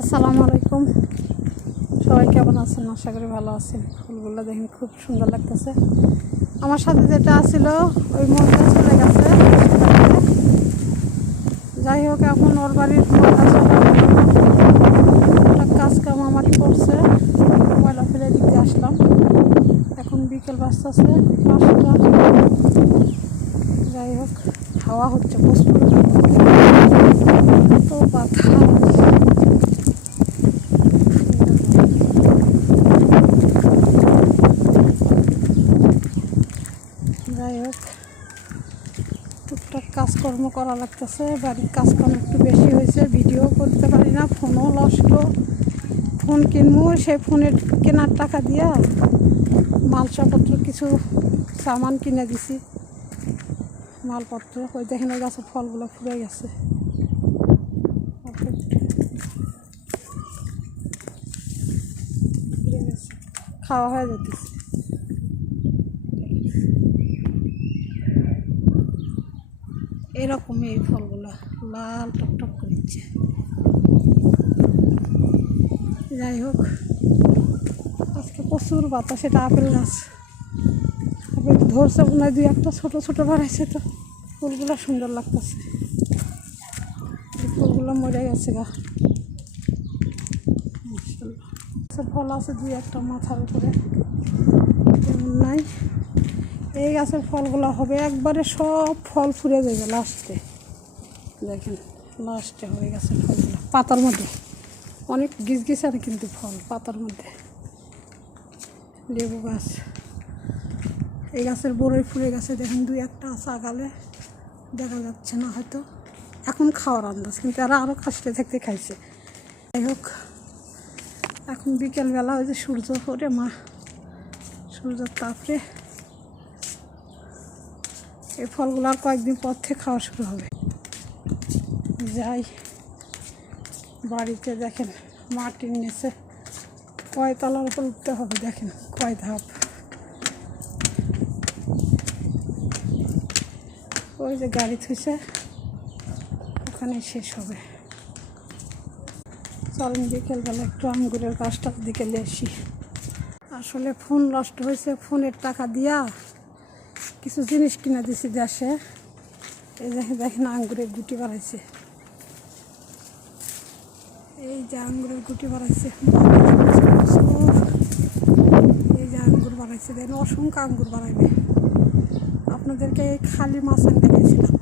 আসসালামু আলাইকুম, সবাই কেমন আছেন? আশা করি ভালো আছেন। ফুলগুলো দেখেন খুব সুন্দর লাগতেছে। আমার সাথে যেটা আছিল ওই মহিলা চলে গেছে। যাই হোক, এখন ওর বাড়ির কাজ কাম আমারই করছে। ময়লা ফেলে দিতে আসলাম। এখন বিকেল বাজতেছে 5টা। যাই হোক, হাওয়া হচ্ছে প্রচুর, তো বাতাস। যাই হোক, টুকটাক কাজকর্ম করা লাগতেছে। বাড়ির কাজকর্ম একটু বেশি হয়েছে, ভিডিও করতে পারি না, ফোনও নষ্ট। ফোন কিনবো, সেই ফোনের কেনার টাকা দিয়া মালসাপত্র কিছু সামান কিনে দিছি, মালপত্র। ওই দেখেন ওই গাছের ফলগুলো ফুরে গেছে, খাওয়া হয়ে যেতেছে। এরকমই এই ফলগুলো লাল টকটক করছে। যাই হোক, আজকে প্রচুর বাতাস। এটা আপেল গাছ, আপেল ধরছে মনে হয়, 2-1টা ছোটো ছোটো বাড়াইছে। তো ফুলগুলো সুন্দর লাগতেছে, ফুলগুলো মরে গেছে গা। ফল আছে 2-1টা মাথার উপরে, তেমন নাই। এই গাছের ফলগুলো হবে একবারে সব ফল ফুরে যাবে লাস্টে। দেখেন লাস্টে হয়ে গেছে ফলগুলো পাতার মধ্যে, অনেক গিজ আর কিন্তু ফল পাতার মধ্যে। লেবু গাছ, এই গাছের বড়ই ফুলে গেছে। দেখেন 2-1টা আছে, আগালে দেখা যাচ্ছে না হয়তো। এখন খাওয়ার আন্দাজ, কিন্তু আরও কাশতে থাকতে খাইছে। যাই হোক, এখন বিকেলবেলা হয়েছে, সূর্য ওরে মা, সূর্যের তাপরে এই ফলগুলো আর কয়েকদিন পর থেকে খাওয়া শুরু হবে। যাই বাড়িতে, দেখেন মাটির নিচে কয় তলার উপর উঠতে হবে, দেখেন কয় ধাপ। ওই যে গাড়ি থুইছে, ওখানে শেষ হবে। চলেন বিকেলবেলা একটু আঙ্গুরের গাছটার দিকে আসি। আসলে ফোন নষ্ট হয়েছে, ফোনের টাকা দিয়া কিছু জিনিস কিনে দিছি দেশে। এই যে দেখেন আঙ্গুরের গুটি বাড়াইছে, এই যে আঙ্গুরের গুটি বাড়াইছে, এই যে আঙ্গুর বাড়াইছে। দেখেন অসংখ্য আঙ্গুর বাড়াইবে। আপনাদেরকে এই খালি মাছ আনতে গেছিলাম,